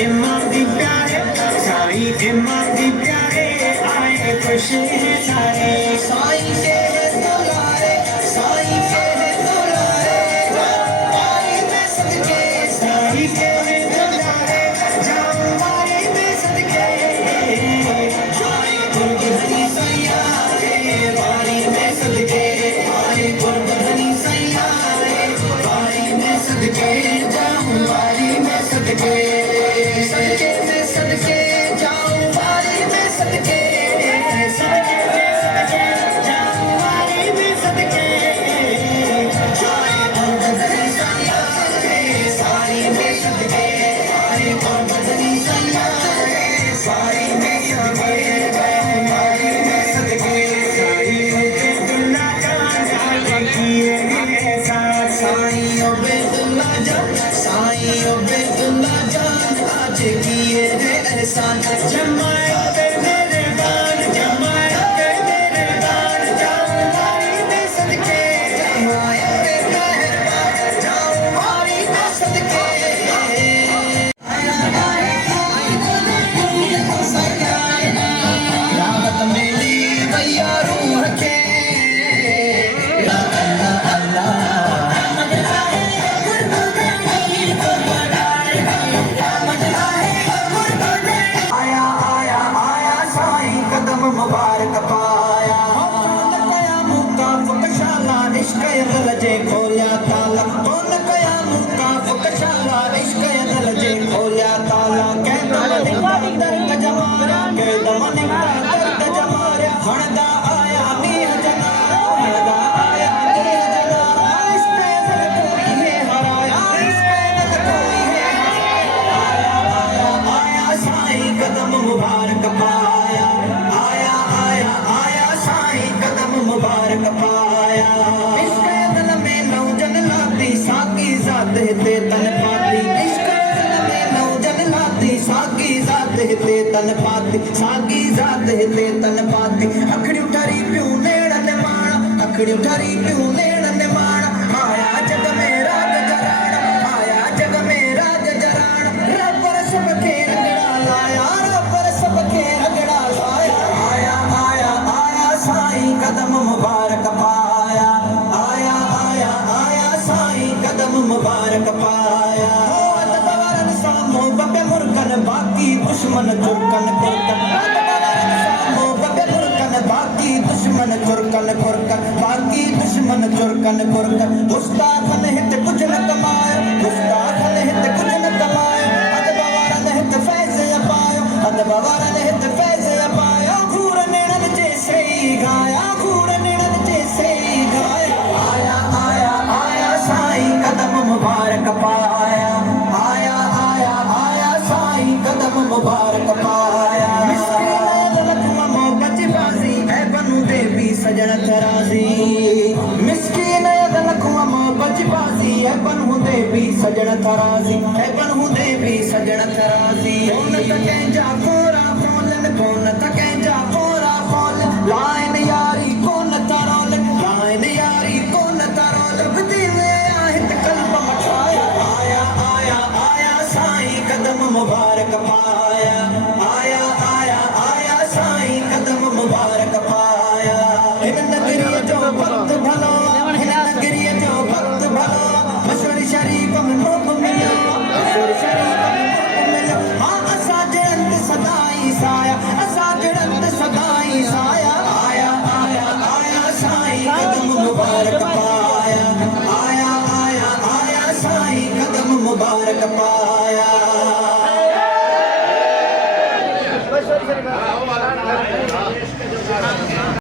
इमाम दी प्यारे साई इमाम दी प्यारे आए खुश हैं सारे साई के है दुलारे साई के है दुलारे आए मैं सदके साई के है दुलारे जाओ आए मैं सदके आए गुरबधनी सैया वारी में सदके आए गुरबधनी सैया वारी में सदके जाऊं वारी में सदके सदके में सदके जाऊं वारी में सदके सदके में सदके जाऊं वारी में सदके जाए गुरबधनी सैया सारी में सदके आए गुरबधनी सैया सारी में सदके जाऊं वारी में सदके साईं उबैदुल्लाह जान आज किए हैं एहसान जमाया पे मेरे दान जमाया पे मेरे दान जाऊं वारी में सदके जमाया पे मेहरबान जाऊं वारी में सदके राहत मेरी भैया रूह के मुबारक पाया कया मुका फकशाला इश्क लजे खोलिया ताला कौन कया मुका फकशाला इश्क लजे खोलिया ताला कहता दर्द जमारा कहता दर्द जमारा हणदा आया मीह जनारा हणदा आया मीह जनारा इश्क कोई है हराया इश्क कोई है आया आया आया साईं कदम मुबारक पाया मुबारक पाया इश्क दिल में नौजन लाती साकी जात ते तन पाती इश्क दिल में नौजन लाती साकी जात ते तन पाती साकी जात ते तन पाती अखड़ी उठारी प्यू नेड़न माणा अखड़ी उठारी प्यू नेड़न माणा आया जग में राज जराणा आया जग में राज जराणा रबर सबके रगड़ा लाया रबर सबके रगड़ा लाया आया आया आया साईं कदम मुबारक पाया आया आया आया साईं कदम मुबारक पाया अदबरन सामो बबे मुर्कन बाकी दुश्मन चुरकन कुरकन अदबरन सामो बबे मुर्कन बाकी दुश्मन चुरकन कुरकन बाकी दुश्मन चुरकन कुरकन गुस्ताखन हित कुछ न कमायो गुस्ताखन हित कुछ न कमायो अदबरन हित फैज़ पायो अदबरन हित फैज़ पायो घूर नेड़न जैसे ही गाया घूर नेड़न जैसे ही गाया आया आया आया साईं कदम मुबारक पाया आया आया आया साईं कदम मुबारक पाया बचबाजी है बनू देवी सजन तराजी मिस्कीन लखुआ बचबाजी है बनू देवी सजन तराजी है बनू देवी सजन तराजी कौन तके जा कोरा फोलन कौन तके जा कोरा फोलन लाइन यारी कौन तरोल लाइन यारी कौन तरोल विधि में आहित कल्ब मठाया आया आया आया साईं कदम मुबारक पाया आया आया आया साईं कदम मुबारक पाया इन नगरी जो भक्त भलो इन नगरी जो भक्त भलो मशहूर शरीफ में लोग मिलो मशहूर शरीफ में लोग मिलो हाँ असा जयंत सदाई साया असा जयंत सदाई साया आया आया आया साईं कदम मुबारक पाया आया आया आया साईं कदम मुबारक पाया